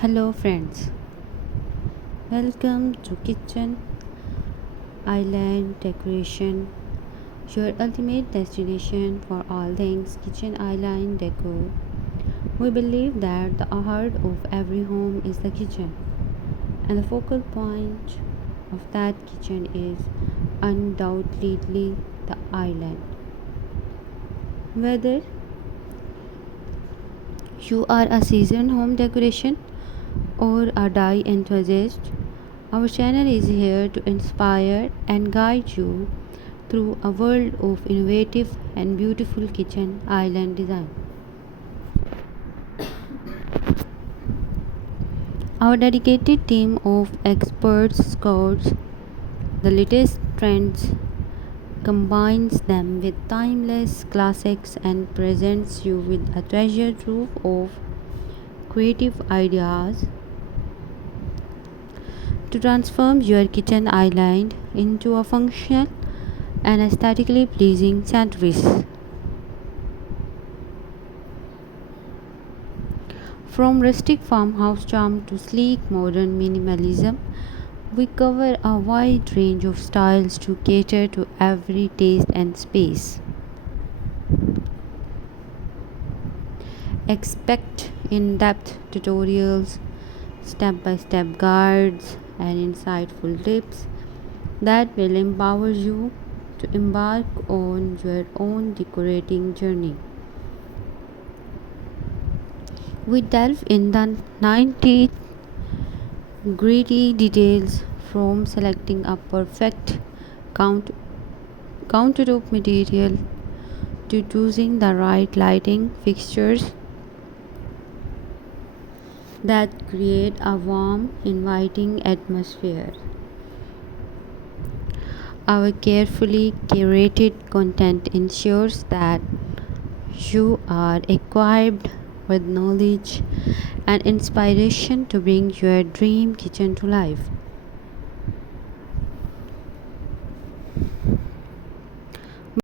Hello, friends. Welcome to Kitchen Island Decoration, your ultimate destination for all things kitchen island decor. We believe that the heart of every home is the kitchen, and the focal point of that kitchen is undoubtedly the island. Whether you are a seasoned home decoration or a dye enthusiast, our channel is here to inspire and guide you through a world of innovative and beautiful kitchen island design. Our dedicated team of experts scouts the latest trends, combines them with timeless classics, and presents you with a treasure trove of creative ideas to transform your kitchen island into a functional and aesthetically pleasing centerpiece. From rustic farmhouse charm to sleek modern minimalism, we cover a wide range of styles to cater to every taste and space. Expect in depth tutorials, step by step guides, and insightful tips that will empower you to embark on your own decorating journey. We delve in the 90 gritty details from selecting a perfect count- countertop material to choosing the right lighting fixtures that create a warm, inviting atmosphere. Our carefully curated content ensures that you are equipped with knowledge and inspiration to bring your dream kitchen to life.